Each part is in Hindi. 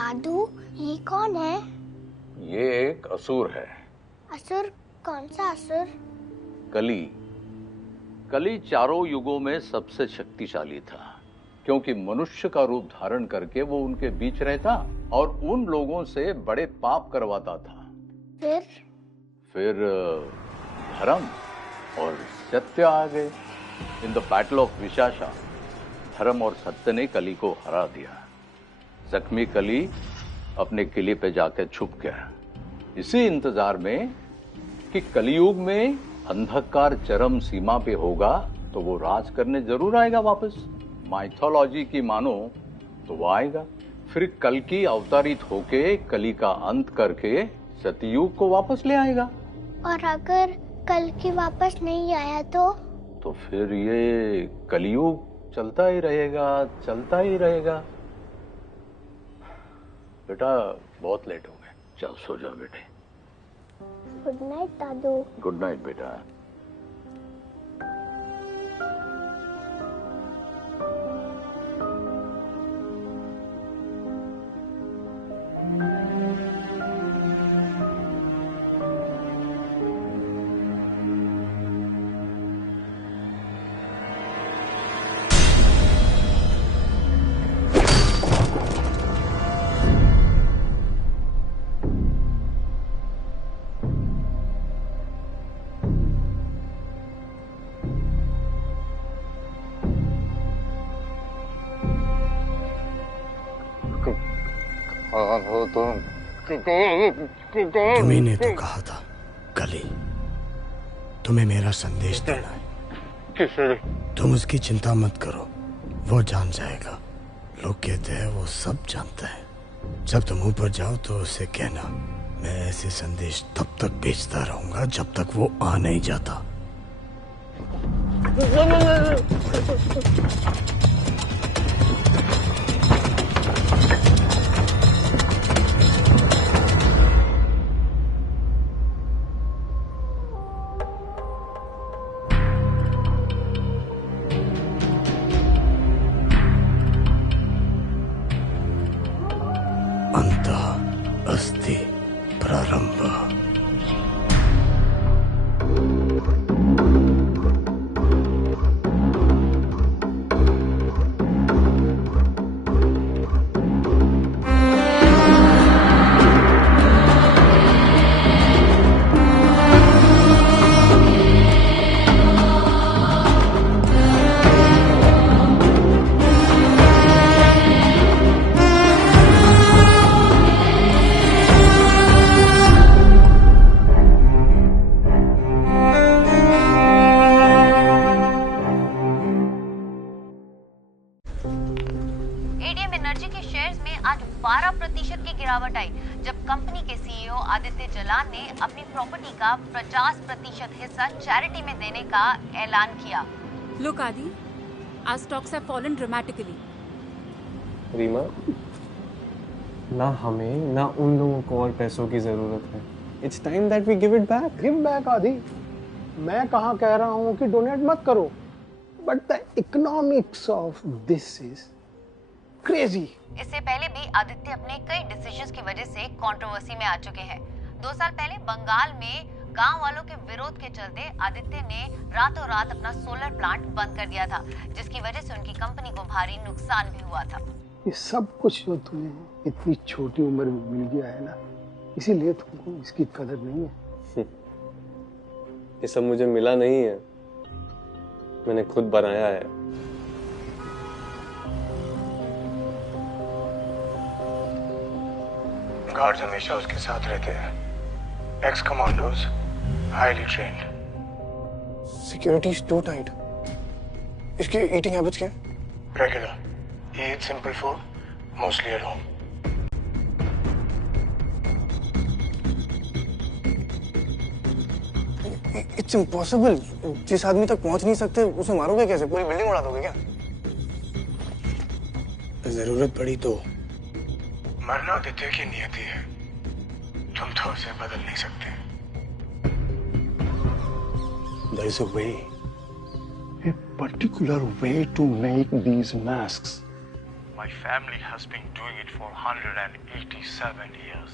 दादू, ये कौन है? ये एक असुर है। असुर? कौन सा असुर? कली। कली चारों युगों में सबसे शक्तिशाली था, क्योंकि मनुष्य का रूप धारण करके वो उनके बीच रहता और उन लोगों से बड़े पाप करवाता था। फिर धर्म और सत्य आ गए। In the battle of Vishakha धर्म और सत्य ने कली को हरा दिया। जख्मी कली अपने किले पे जाकर छुप गया, इसी इंतजार में कि कलयुग में अंधकार चरम सीमा पे होगा तो वो राज करने जरूर आएगा वापस। माइथोलॉजी की मानो तो वो आएगा, फिर कल की अवतारित होके कली का अंत करके सतयुग को वापस ले आएगा। और अगर कल की वापस नहीं आया तो फिर ये कलयुग चलता ही रहेगा, चलता ही रहेगा। बेटा बहुत लेट हो गए, चल सो जाओ बेटे। गुड नाइट दादू। गुड नाइट बेटा। तुम्ही ने तो कहा था कली, तुम्हें मेरा संदेश देना है। किसे? तुम उसकी चिंता मत करो, वो जान जाएगा। लोग कहते हैं वो सब जानता है। जब तुम ऊपर जाओ तो उसे कहना मैं ऐसे संदेश तब तक भेजता रहूंगा जब तक वो आ नहीं जाता। अंतः अस्ति प्रारंभ। एडीएम एनर्जी के शेयर्स में आज 12% की गिरावट आई, जब कंपनी के सीईओ आदित्य जलान ने अपनी प्रॉपर्टी का 50% हिस्सा चैरिटी में देने का ऐलान किया। Look Adi, our stocks have fallen dramatically. Reema, ना हमें ना उन लोगों को और पैसों की जरूरत है। It's time that we give it back. Give back आदि। मैं कहाँ कह रहा हूँ कि डोनेट मत करो, but the economics of this is crazy. इससे पहले भी आदित्य अपने कई डिसीजंस की वजह से कंट्रोवर्सी में आ चुके हैं। 2 साल पहले बंगाल में गांव वालों के विरोध के चलते आदित्य ने रातों रात अपना सोलर प्लांट बंद कर दिया था, जिसकी वजह से उनकी कंपनी को भारी नुकसान भी हुआ था। ये सब कुछ जो तुम्हें इतनी छोटी उम्र में मिल गया है ना, इसीलिए तुमको इसकी कदर नहीं है। ये सब मुझे मिला नहीं है, मैंने खुद बनाया है। गार्ड्स हमेशा उसके साथ रहते हैं, ex commandos, highly trained. Security is too tight. इसकी ईटिंग हैबिट्स क्या है? Regular, he eats simple food, mostly at home. It's impossible. जिस आदमी तक पहुंच नहीं सकते उसे मारोगे कैसे? पूरी बिल्डिंग उड़ा दोगे क्या? जरूरत पड़ी तो। मरना आदित्य की नियति है, तुम तो उसे बदल नहीं सकते। There is a way. A particular way to make these masks. My family has been doing it for 187 years.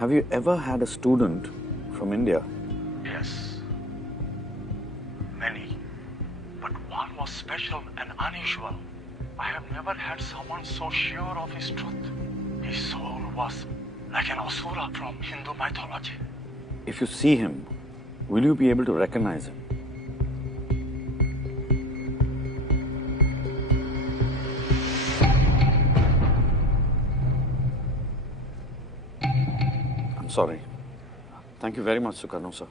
Have you ever had a student from India? Yes. Many. But one was special and unusual. I have never had someone so sure of his truth. His soul was like an asura from Hindu mythology. If you see him, will you be able to recognize him? I'm sorry. Thank you very much, Sukarno sir.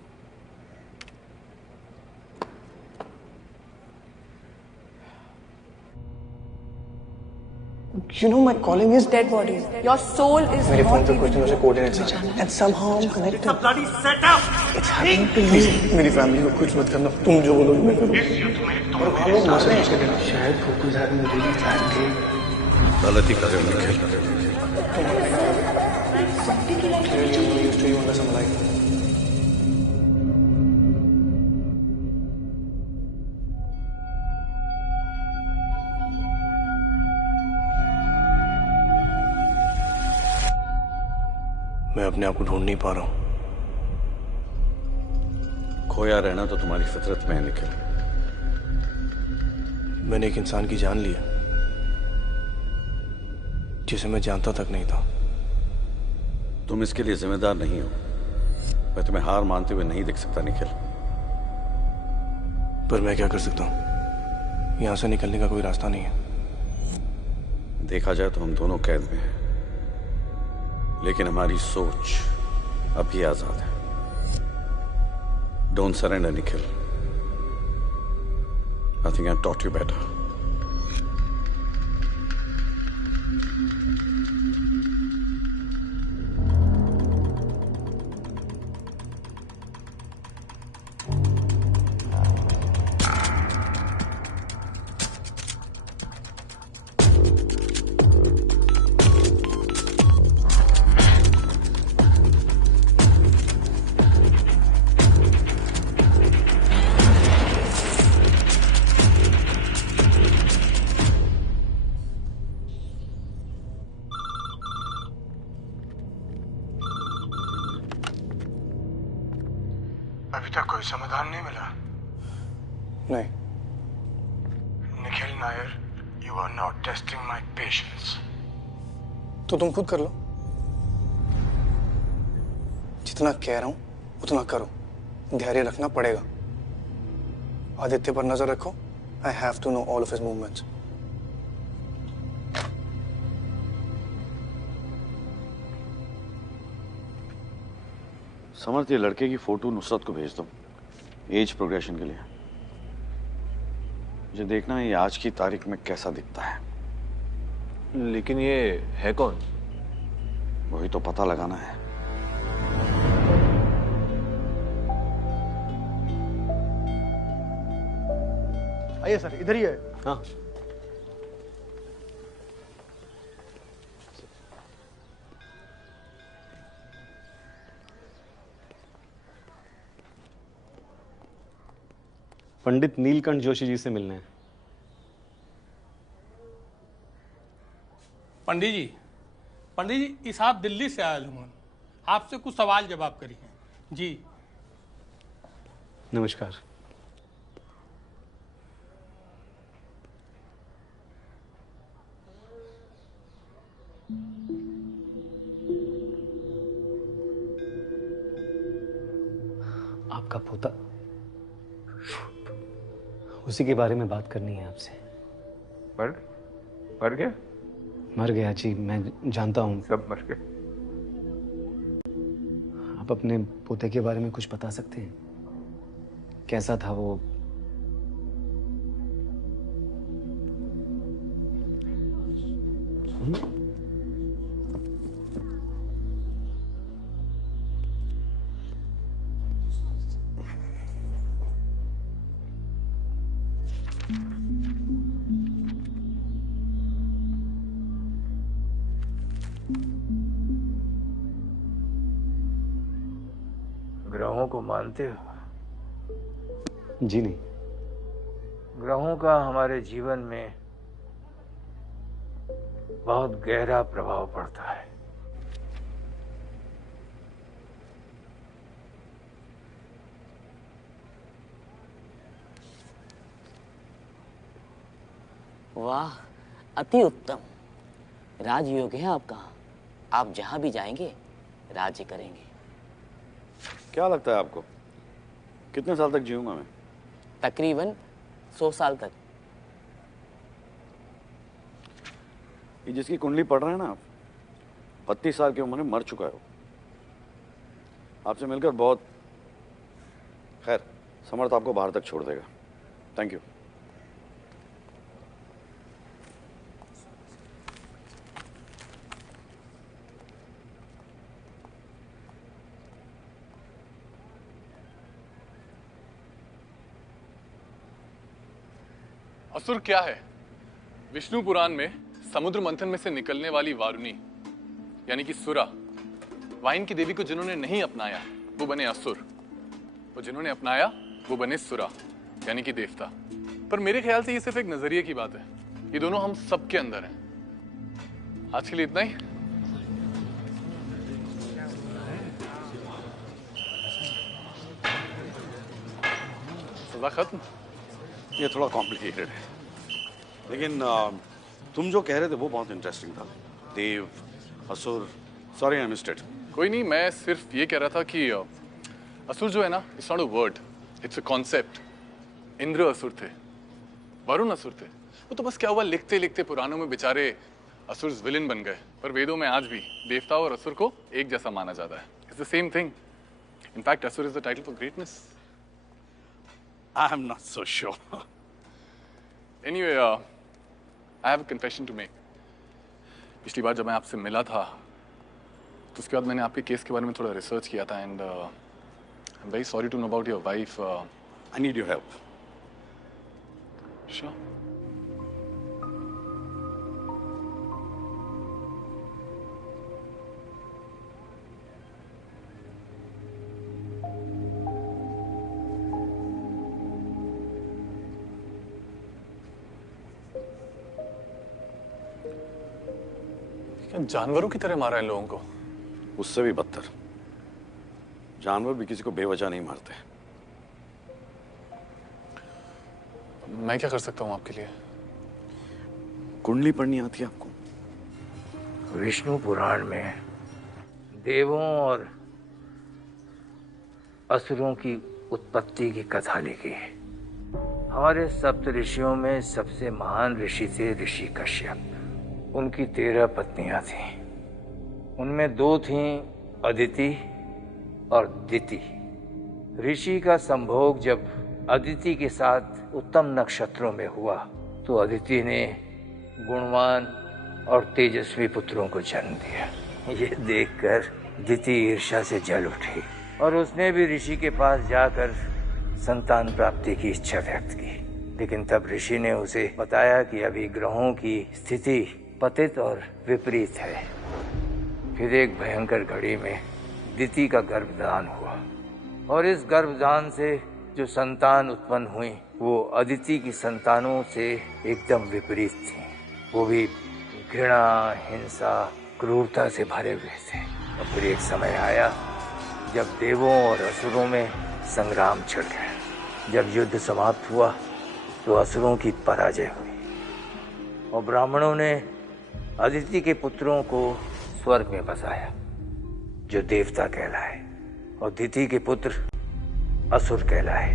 You know, my calling is dead bodies. Your soul is मेरे फोन not पे कुछ दिनों से कोऑर्डिनेट्स आ रहे हैं and somehow I'm connected. The bloody setup! It's happening to you. मेरी फैमिली को कुछ मत करना. तुम जो बोलोगे मैं करूँगा. और हम लोग मसले उसके दिन शायद फोकस है में really bad game. गलती कर रहे हो Nikhil. Clearly used to you unless I'm lying. मैं अपने आप को ढूंढ नहीं पा रहा हूं. खोया रहना तो तुम्हारी फितरत में है निखिल. मैंने एक इंसान की जान ली है जिसे मैं जानता तक नहीं था. तुम इसके लिए जिम्मेदार नहीं हो. मैं तुम्हें हार मानते हुए नहीं देख सकता निखिल. पर मैं क्या कर सकता हूं? यहां से निकलने का कोई रास्ता नहीं है. देखा जाए तो हम दोनों कैद में हैं, लेकिन हमारी सोच अभी आजाद है. Don't surrender Nikhil. I think I taught you better. अभी तक कोई समाधान नहीं मिला. नहीं. Nikhil Nair, you are now testing my patience. तो तुम खुद कर लो. जितना कह रहा हूं उतना करो. धैर्य रखना पड़ेगा. आदित्य पर नजर रखो. I have to know all of his movements. समर्थ, ये लड़के की फोटो नुसरत को भेज दो एज प्रोग्रेशन के लिए. मुझे देखना है ये आज की तारीख में कैसा दिखता है. लेकिन ये है कौन? वही तो पता लगाना है. आइए सर, इधर ही है. हाँ. पंडित नीलकंठ जोशी जी से मिलना है. पंडित जी, इस आप दिल्ली से आए हूँ. आपसे कुछ सवाल जवाब करिए. जी. नमस्कार. आपका पोता, उसी के बारे में बात करनी है आपसे. मर गया? मर गया जी, मैं जानता हूँ. सब मर गए. आप अपने पोते के बारे में कुछ बता सकते हैं? कैसा था वो? ग्रहों को मानते हो? जी नहीं. ग्रहों का हमारे जीवन में बहुत गहरा प्रभाव पड़ता है। वाह, अति उत्तम। राजयोग है आपका। आप जहां भी जाएंगे राज्य करेंगे। क्या लगता है आपको कितने साल तक जीऊंगा मैं? तकरीबन 100 साल तक। ये जिसकी कुंडली पढ़ रहे हैं ना आप, 32 साल की उम्र में मर चुका है वो। आपसे मिलकर बहुत, खैर समर्थ आपको बाहर तक छोड़ देगा। Thank you. असुर क्या है? विष्णु पुराण में समुद्र मंथन में से निकलने वाली वारुणी यानी कि सुरा, वाइन की देवी को जिन्होंने नहीं अपनाया वो बने असुर, और जिन्होंने अपनाया वो बने सुरा यानी कि देवता। पर मेरे ख्याल से ये सिर्फ एक नजरिए की बात है। ये दोनों हम सबके अंदर हैं। आज के लिए इतना ही। सजा खत्म। ये थोड़ा कॉम्प्लिकेटेड है, लेकिन तुम जो कह रहे थे वो बहुत इंटरेस्टिंग था। देव, असुर, सॉरी आई मिस्ड इट। कोई नहीं, मैं सिर्फ ये कह रहा था कि असुर जो है ना, it's not a word, it's a concept. Indra असुर थे, वरुण असुर थे। वो तो बस क्या हुआ, लिखते लिखते पुराणों में बेचारे असुर विलेन बन गए। पर वेदों में आज भी देवता और असुर को एक जैसा माना जाता है। It's the same thing. In fact Asur is the title for greatness. I am not so sure. Anyway, I have a confession to make. पिछली बार जब मैं आपसे मिला था तो उसके बाद मैंने आपके केस के बारे में थोड़ा रिसर्च किया था and I'm very sorry to know about your wife. I need your help. Sure. जानवरों की तरह मारा है लोगों को। उससे भी बदतर। जानवर भी किसी को बेवजह नहीं मारते। मैं क्या कर सकता हूँ आपके लिए? कुंडली पढ़नी आती है आपको? विष्णु पुराण में देवों और असुरों की उत्पत्ति की कथा लिखी है। हमारे सप्त ऋषियों में सबसे महान ऋषि थे ऋषि कश्यप। उनकी 13 पत्नियां थीं। उनमें 2 थीं अदिति और दिति। ऋषि का संभोग जब अदिति के साथ उत्तम नक्षत्रों में हुआ तो अदिति ने गुणवान और तेजस्वी पुत्रों को जन्म दिया। ये देखकर दिति ईर्ष्या से जल उठी और उसने भी ऋषि के पास जाकर संतान प्राप्ति की इच्छा व्यक्त की। लेकिन तब ऋषि ने उसे बताया कि अभी ग्रहों की स्थिति पतित और विपरीत है। फिर एक भयंकर घड़ी में दिति का गर्भदान हुआ और इस गर्भदान से जो संतान उत्पन्न हुई वो अदिति की संतानों से एकदम विपरीत थी। वो भी घृणा, हिंसा, क्रूरता से भरे हुए थे। और फिर एक समय आया जब देवों और असुरों में संग्राम छिड़ गया। जब युद्ध समाप्त हुआ तो असुरों की पराजय हुई और ब्राह्मणों ने अदिति के पुत्रों को स्वर्ग में बसाया जो देवता कहलाए और दिति के पुत्र असुर कहलाए।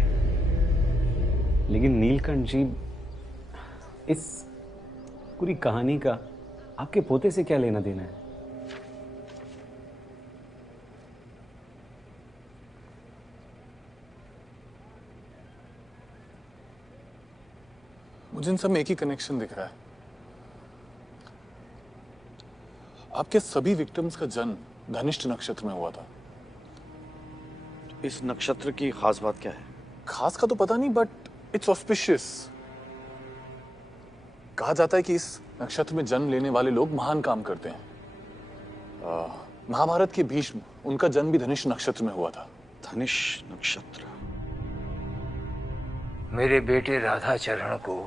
लेकिन नीलकंठ जी, इस पूरी कहानी का आपके पोते से क्या लेना देना है? मुझे इन सब में एक ही कनेक्शन दिख रहा है। आपके सभी विक्टिम्स का जन्म धनिष्ठ नक्षत्र में हुआ था। इस नक्षत्र की खास बात क्या है? खास का तो पता नहीं, बट इट्स ऑस्पिशियस। कहा जाता है कि इस नक्षत्र में जन्म लेने वाले लोग महान काम करते हैं। महाभारत के भीष्म, उनका जन्म भी धनिष्ठ नक्षत्र में हुआ था। धनिष्ठ नक्षत्र। मेरे बेटे राधाचरण को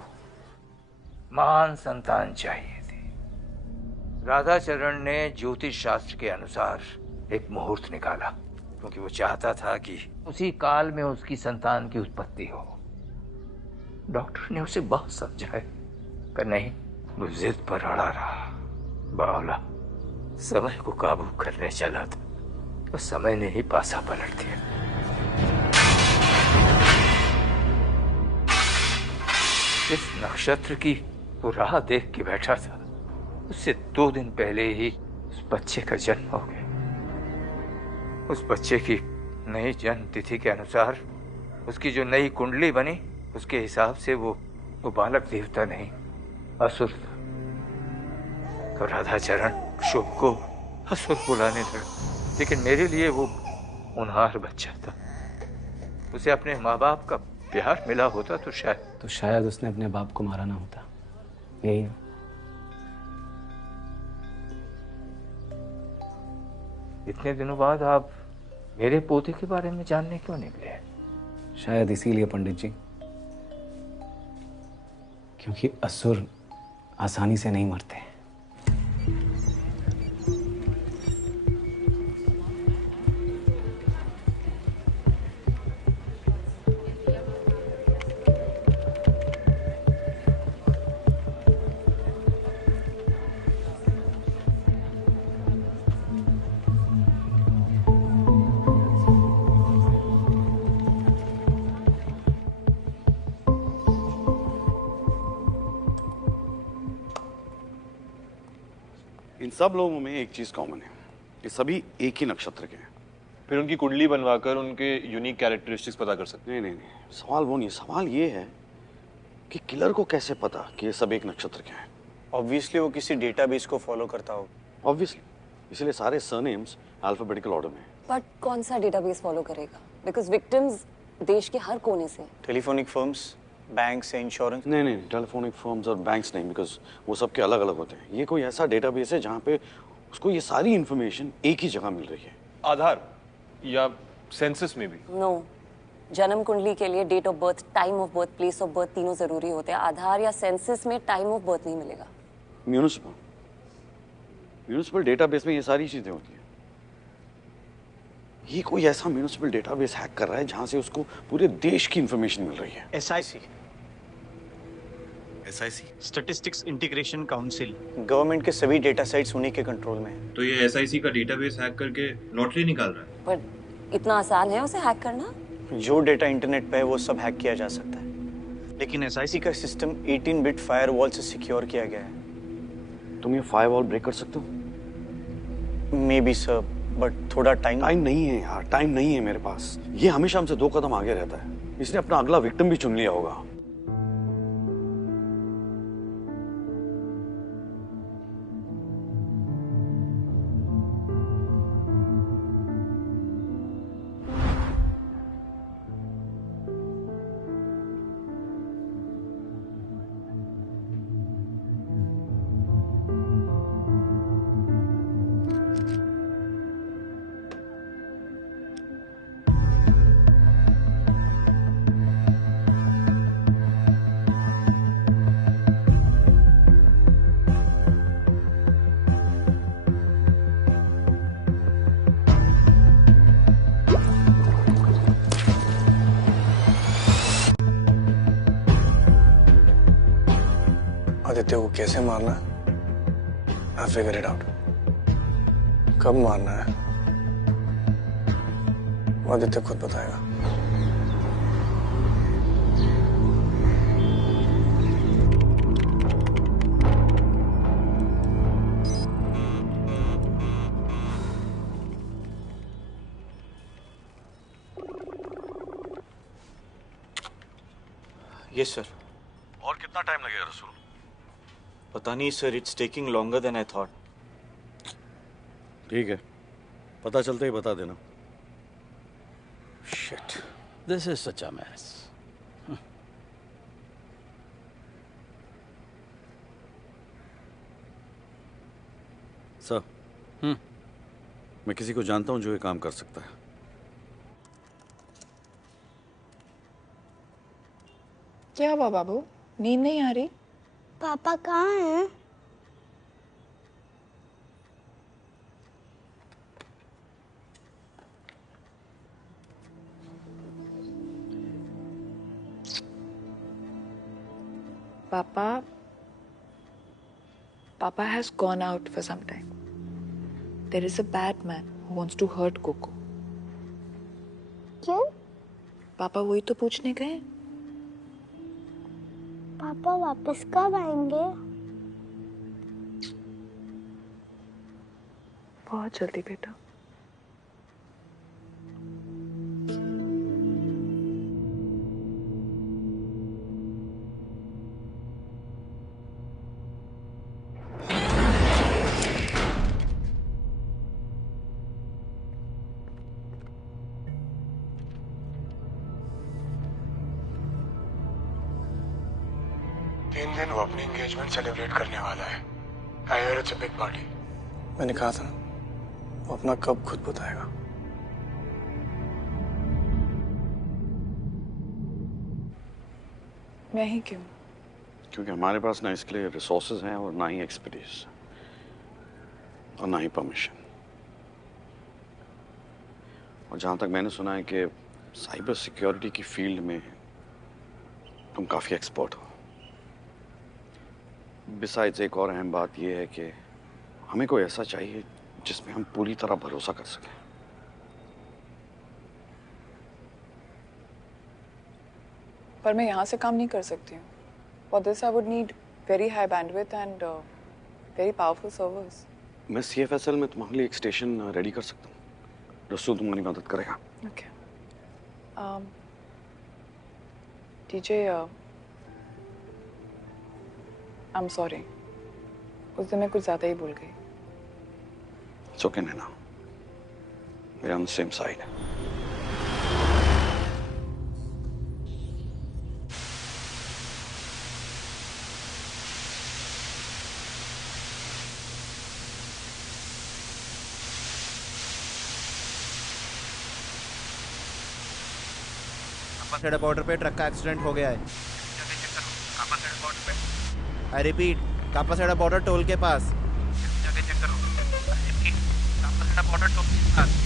महान संतान चाहिए थी। राधाचरण ने ज्योतिष शास्त्र के अनुसार एक मुहूर्त निकाला, क्योंकि वो चाहता था कि उसी काल में उसकी संतान की उत्पत्ति हो। डॉक्टर ने उसे बहुत समझाया, पर नहीं, वो जिद पर अड़ा रहा। बावला समय को काबू करने चला था, तो समय ने ही पासा पलट दिया। इस नक्षत्र की वो राह देख के बैठा था, उससे 2 दिन पहले ही उस बच्चे का जन्म हो गया। उस बच्चे की नई जन्म तिथि के अनुसार उसकी जो नई कुंडली बनी, उसके हिसाब से वो बालक देवता नहीं, असुर था। तो राधाचरण शुभ को असुर बुलाने लगा, लेकिन मेरे लिए वो उन्हार बच्चा था। उसे अपने माँ बाप का प्यार मिला होता तो शायद उसने अपने बाप को मारा ना होता। यही ना? इतने दिनों बाद आप मेरे पोते के बारे में जानने क्यों निकले? शायद इसीलिए पंडित जी, क्योंकि असुर आसानी से नहीं मरते। इन सब लोगों में एक चीज कॉमन है, ये सभी एक ही नक्षत्र के हैं। फिर उनकी कुंडली बनवाकर उनके यूनिक कैरेक्टरिस्टिक्स पता कर सकते हैं। नहीं, सवाल वो नहीं, सवाल ये है कि किलर को कैसे पता कि ये सब एक नक्षत्र के हैं। ऑब्वियसली वो किसी डेटाबेस को फॉलो करता हो। ऑब्वियसली, इसलिए सारे सरनेम्स अल्फाबेटिकल ऑर्डर में हैं। बट कौन सा डेटाबेस फॉलो करेगा? बिकॉज विक्टिम्स देश के हर कोने से। Telephonic firms, banks, insurance? नहीं, टेलीफोनिक फर्म्स और बैंक्स नहीं, बिकॉज वो सबके अलग अलग होते हैं। ये कोई ऐसा डेटाबेस है जहाँ पे उसको ये सारी इंफॉर्मेशन एक ही जगह मिल रही है। आधार या सेंसस में भी? नो, जन्म कुंडली के लिए date of birth, time of birth, place of birth तीनों जरूरी होते हैं। आधार या सेंसस में टाइम ऑफ बर्थ नहीं मिलेगा। म्यूनिसिपल डेटाबेस में ये सारी चीजें होती हैं। ये कोई ऐसा म्यूनिसिपल डेटाबेस हैक कर रहा है जहां से उसको पूरे देश की इंफॉर्मेशन मिल रही है। SIC, statistics integration council. Government के सभी डेटा सेट्स उन्हीं के कंट्रोल में है। तो ये SIC का डेटाबेस हैक करके लॉटरी निकाल रहा है। पर इतना आसान है उसे हैक करना? जो डेटा इंटरनेट पे है वो सब हैक किया जा सकता है, लेकिन SIC का सिस्टम 18 बिट फायरवॉल से सिक्योर किया गया है। तुम ये फायरवॉल ब्रेक कर सकते हो? मे बी सर, बट थोड़ा टाइम नहीं है यार, टाइम नहीं है मेरे पास। ये हमेशा हमसे 2 कदम आगे रहता है। इसने अपना अगला विक्टिम भी चुन लिया होगा। आदित्य को कैसे मारना है? I figure it out. कब मारना है आदित्य खुद बताएगा। Yes sir. और कितना टाइम लगेगा रसूल? पता नहीं sir, it's taking longer than I thought. ठीक है, पता चलते ही बता देना। Shit, this is such a mess. Sir, मैं किसी को जानता हूं जो ये काम कर सकता है। क्या हुआ बाबू, नींद नहीं आ रही? पापा कहाँ हैं? Papa has gone out for some time. There is a bad man who wants to hurt Coco. क्यों? पापा वही तो पूछने गए। पापा वापस कब आएंगे? बहुत जल्दी बेटा। वो अपनी एंगेजमेंट सेलिब्रेट करने वाला है। I heard it's a big party. मैंने कहा था ना, वो अपना कब खुद बताएगा। मैं ही क्यों? क्योंकि हमारे पास ना इसके लिए रिसोर्सेज हैं और ना ही एक्सपर्टीज और ना ही परमिशन। और जहां तक मैंने सुना है कि साइबर सिक्योरिटी की फील्ड में तुम काफी एक्सपर्ट हो। बिसाइड्स एक और अहम बात यह है कि हमें कोई ऐसा चाहिए जिसमें हम पूरी तरह भरोसा कर सकें। पर मैं यहाँ से काम नहीं कर सकती हूँ। For this I would need very high bandwidth and very powerful servers. मैं CFSL में तुम्हारे लिए एक स्टेशन रेडी कर सकता हूँ। रसूल तुम्हारी मदद करेगा। Okay. DJ, I'm sorry. उस दिन मैं कुछ ज़्यादा ही भूल गई। It's okay, Naina. We're on the same side. Kapashera border पे ट्रक का एक्सीडेंट हो गया है। कापासेड़ा बॉर्डर पे। I repeat, Kapashera border toll के पास। जाके चेक करो। कापासेड़ा बॉर्डर टोल के पास।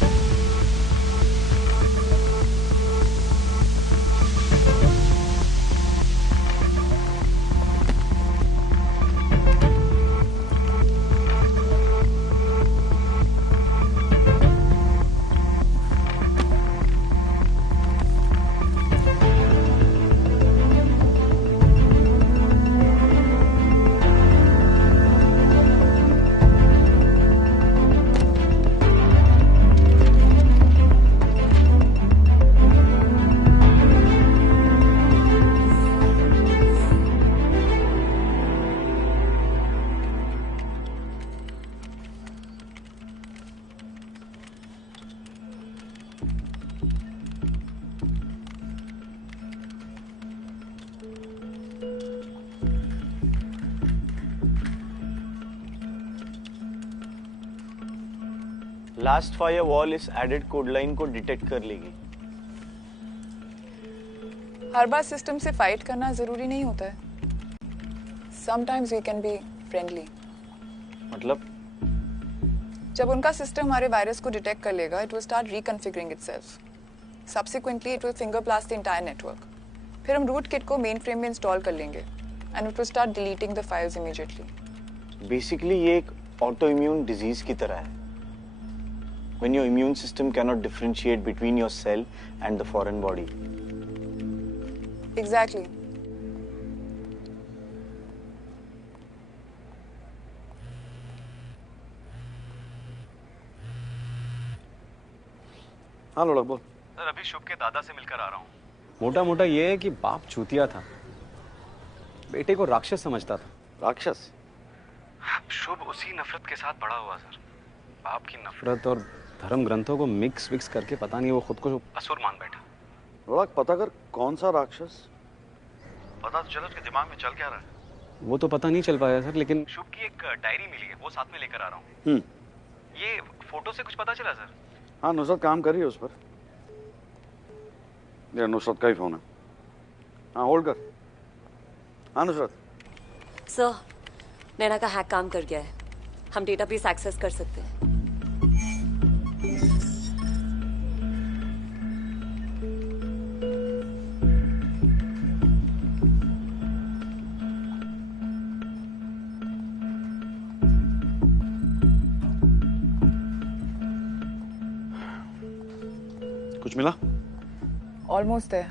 लास्ट फायर वॉल इस एडेड कोड लाइन को डिटेक्ट कर लेगी। हर बार सिस्टम से फाइट करना जरूरी नहीं होता है। Sometimes we can be friendly. मतलब? जब उनका सिस्टम हमारे वायरस को डिटेक्ट कर लेगा, it will start reconfiguring itself. Subsequently, it will finger blast the entire network. फिर हम रूट किट को मेन फ्रेम में इंस्टॉल कर लेंगे, and it will start deleting the files immediately. Basically, ये एक autoimmune disease की तरह है. When your immune system cannot differentiate between your cell and the foreign body. Exactly. हाँ लोड़ा बोल। सर अभी शुभ के दादा से मिलकर आ रहा हूँ। मोटा मोटा ये है कि बाप चूतिया था, बेटे को राक्षस समझता था। राक्षस? शुभ उसी नफरत के साथ बड़ा हुआ सर। बाप की नफरत और धर्म ग्रंथों को मिक्स विक्स करके पता नहीं वो खुद को असुर मान बैठा। लोड़ा पता कर कौन सा राक्षस? पता तो चलो उसके दिमाग में चल क्या रहा है। वो तो पता नहीं चल पाया सर, लेकिन शुभ की एक डायरी मिली है, वो साथ में लेकर आ रहा हूँ। ये फोटो से कुछ पता चला सर? हाँ नुसरत काम कर रही है उस पर। ये नुसरत का ही फोन है। हाँ होल्ड कर। हाँ नुसरत। सर, नैना का हैक काम कर गया है। हम डेटाबेस एक्सेस कर सकते हैं। कुछ मिला? ऑलमोस्ट है।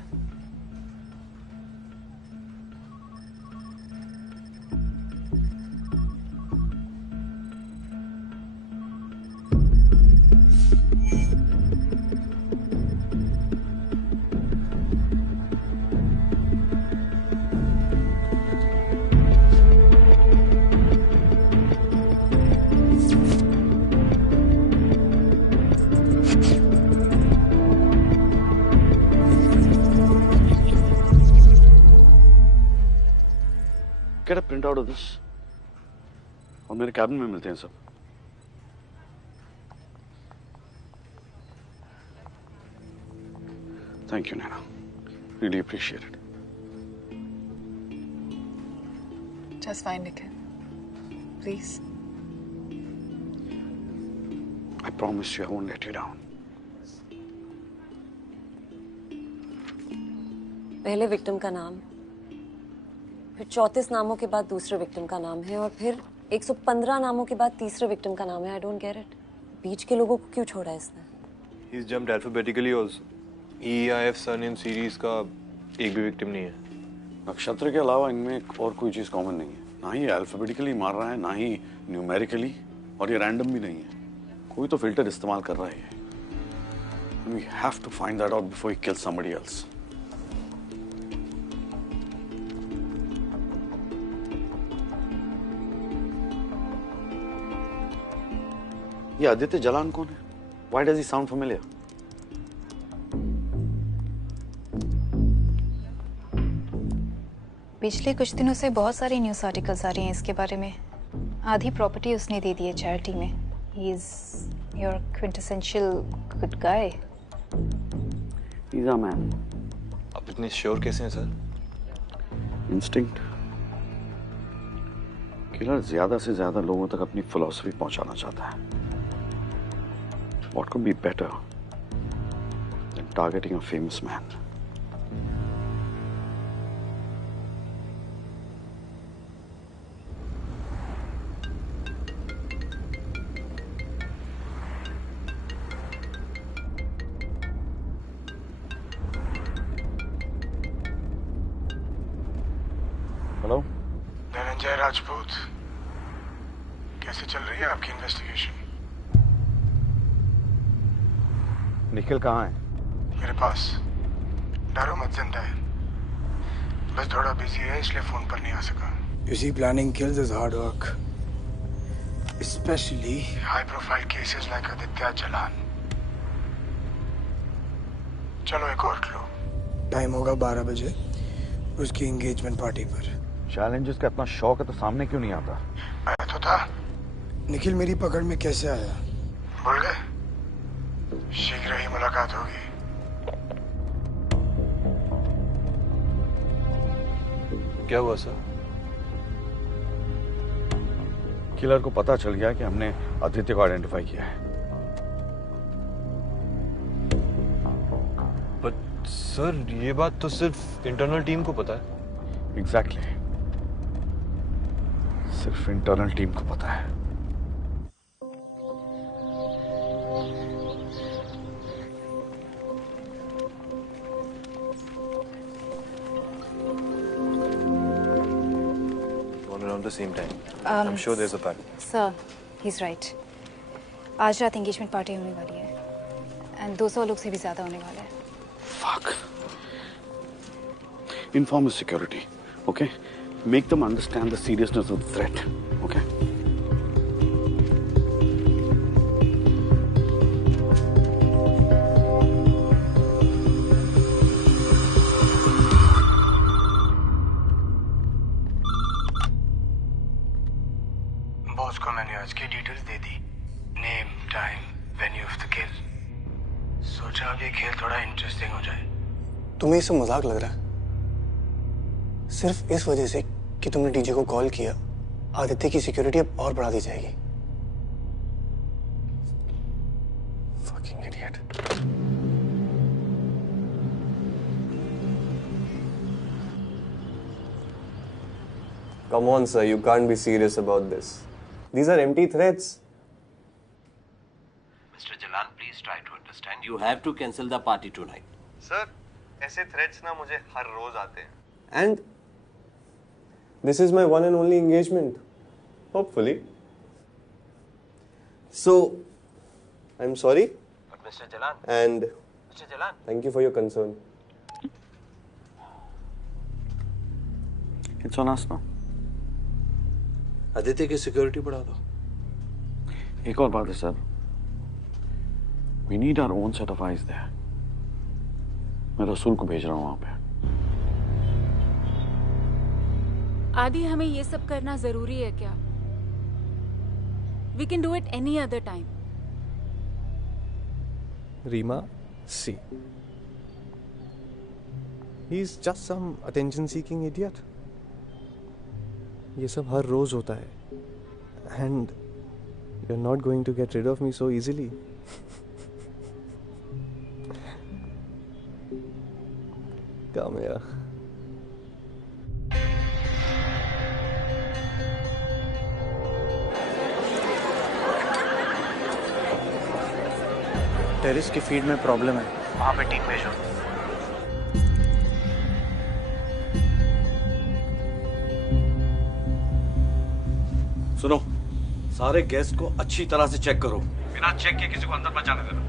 Get a print out of this और मेरे कैबिन में मिलते हैं सब। Thank you, Naina. Really appreciate it. Just fine, Nikhil. Please. I promise you I won't let you down. पहले विक्टिम का नाम, फिर 34 नामों के बाद दूसरे विक्टिम का नाम है और फिर 115 नामों के बाद तीसरे विक्टिम का नाम है। I don't get it. बीच के लोगों को क्यों छोड़ा इसने? He's jumped alphabetically also. EIF surname series का एक भी विक्टिम नहीं है। नक्षत्र के अलावा इनमें और कोई चीज कॉमन नहीं है। ना ही अल्फाबेटिकली मार रहा है, ना ही न्यूमेरिकली, और ये रैंडम भी नहीं है। कोई तो फिल्टर इस्तेमाल कर रहा है। We have to find that out before he kills somebody else. ये आदित्य जलान कौन है? Why does he sound familiar? पिछले कुछ दिनों से बहुत सारी न्यूज़ आर्टिकल्स आ रही हैं इसके बारे में। आधी प्रॉपर्टी उसने दे दी है चैरिटी में। He is your quintessential good guy. He's a man. आप इतने श्योर कैसे हैं सर? Instinct. किलर ज्यादा से ज्यादा लोगों तक अपनी फिलॉसफी पहुंचाना चाहता है। What could be better than targeting a famous man? Hello? Dhananjay Rajput, कैसे चल रही है आपकी इन्वेस्टिगेशन? निखिल कहाँ है? मेरे पास। डरो मत, जिंदा है। बस थोड़ा बिजी है इसलिए फोन पर नहीं आ सका। You see, planning kills is hard work, especially high-profile cases like Aditya Jalan. चलो एक और लो। टाइम होगा 12 बजे उसकी एंगेजमेंट पार्टी पर। चैलेंजेस का इतना शौक है तो सामने क्यों नहीं आता? आया तो था। निखिल मेरी पकड़ में कैसे आया? भूल गए? शीघ्र ही मुलाकात होगी। क्या हुआ सर? किलर को पता चल गया कि हमने आदित्य को आइडेंटिफाई किया है। बट सर ये बात तो सिर्फ इंटरनल टीम को पता है। एग्जैक्टली सिर्फ इंटरनल टीम को पता है। Around the same time. I'm sure there's a pattern. Sir, he's right. आज रात एंगेजमेंट पार्टी होने वाली है एंड 200 लोग से भी ज्यादा होने वाले हैं। Fuck. Inform the security, okay? Make them understand the seriousness of the threat, okay? Boss को मैंने आज की details they the. Name, time, venue of the किल। सोचा अब ये खेल थोड़ा इंटरेस्टिंग हो जाए। तुम्हें इससे मजाक लग रहा है? सिर्फ इस वजह से कि तुमने डीजे को कॉल किया, आदित्य की सिक्योरिटी अब और बढ़ा दी जाएगी। Fucking idiot. Come on, sir. You can't be serious about this. These are empty threats. Mr. Jalan, please try to understand. understand. You have to cancel the party tonight. Sir, ऐसे threats ना मुझे हर रोज आते हैं. And this is my one and only engagement. Hopefully. So, I'm sorry. But Mr. Jalan. And Mr. Jalan. thank you for your concern. It's on us now. Aditya की सिक्योरिटी बढ़ा दो. एक और बात है sir. We need our own set of eyes there. मैं रसूल को भेज रहा हूँ वहाँ पे. आदि, हमें ये सब करना जरूरी है क्या? We can do it any other time. Reema, see. He's just some attention-seeking idiot. ये सब हर रोज होता है. And you're not going to get rid of me so easily. Come here. Terrace की फीड में प्रॉब्लम है, वहां पे टीम भेजो. सुनो, सारे गेस्ट को अच्छी तरह से चेक करो. बिना चेक के किसी को अंदर मत जाने देना.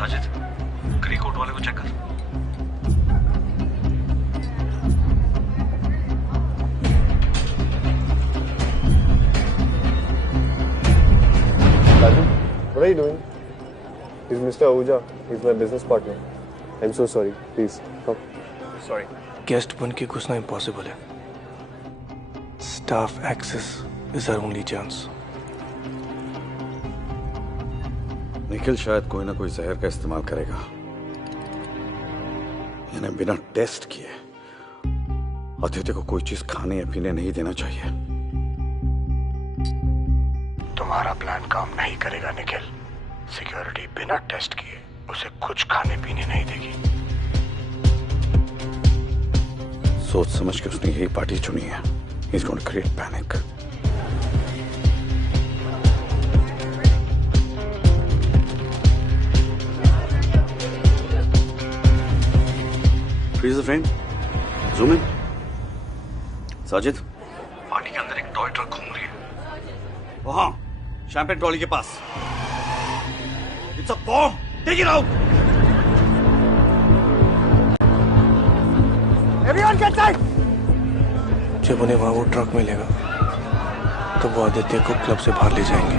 साजिद, ग्रे कोट वाले को चेक कर. Raju, what are you doing? He's Mr. Ahuja. He's my business partner. I'm so sorry. Please, come. Sorry. Guest बन के घुसना इम्पॉसिबल है. Staff access is our only chance. Nikhil शायद कोई ना कोई जहर का इस्तेमाल करेगा. यानी बिना टेस्ट किए आदित्य को कोई चीज खाने या पीने नहीं देना चाहिए. तुम्हारा प्लान काम नहीं करेगा निखिल. सिक्योरिटी बिना टेस्ट किए उसे कुछ खाने पीने नहीं देगी. सोच समझ के उसने यही पार्टी चुनी है. He's going to create panic. Freeze the frame. Zoom in. Sajid, party के अंदर एक टॉय ट्रक घूम रही है. वहां शैंपेन ट्रॉली के पास. It's a bomb. Take it out. Everyone get tight. जब उन्हें वहां वो ट्रक मिलेगा तो वो आदित्य को क्लब से बाहर ले जाएंगे.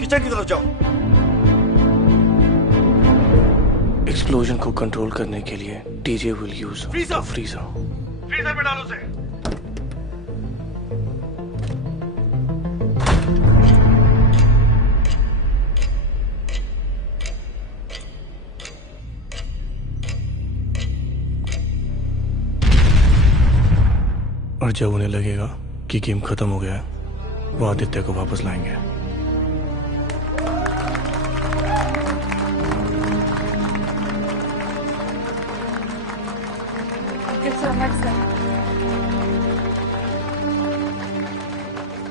किचन की तरफ जाओ. एक्सप्लोजन को कंट्रोल करने के लिए DJ will use freezer. Freezer में डालो उसे. और जब उन्हें लगेगा कि गेम खत्म हो गया है, वो आदित्य को वापस लाएंगे.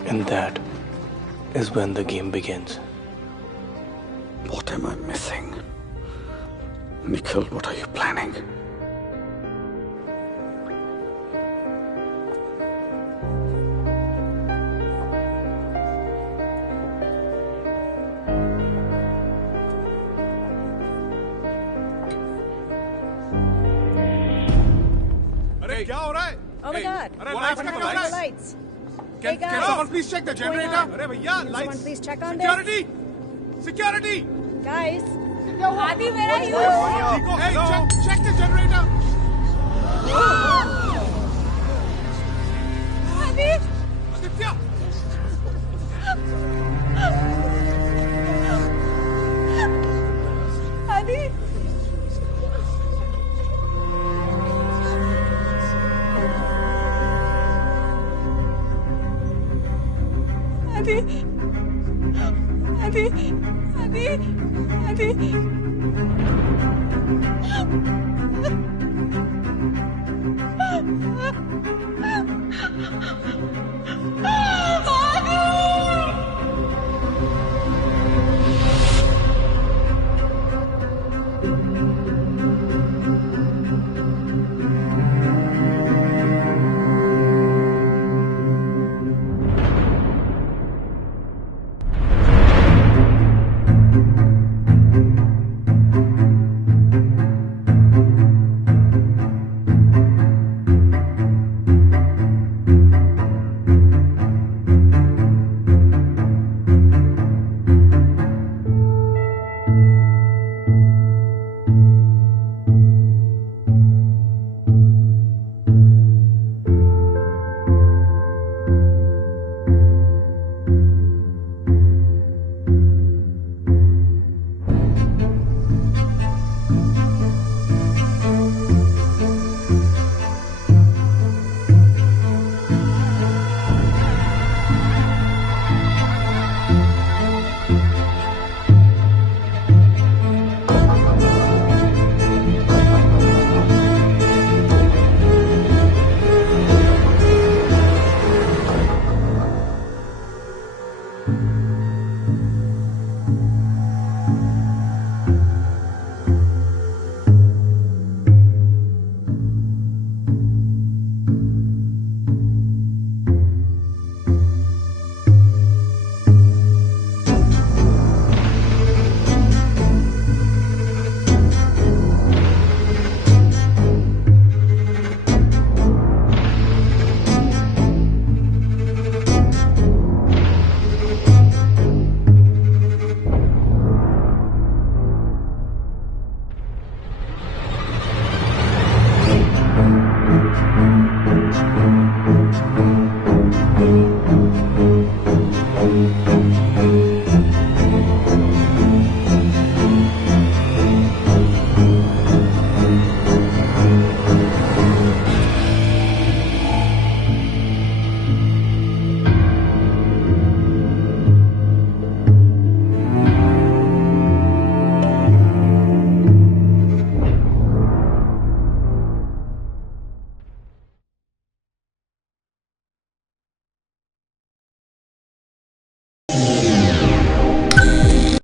And that is when the game begins. What am I missing? Nikhil, what are you planning? क्या हो रहा है? Oh my God! अरे What लाइट्स happened का to क्या the है? lights? Can Hey, guys. someone please check the What's going generator? on? अरे भैया Can lights. someone please check on Security. Security. Guys! Adi, where are you? Chico, hey, check the generator. Adi! Aditya. Adi! Adi! आदि आदि आदि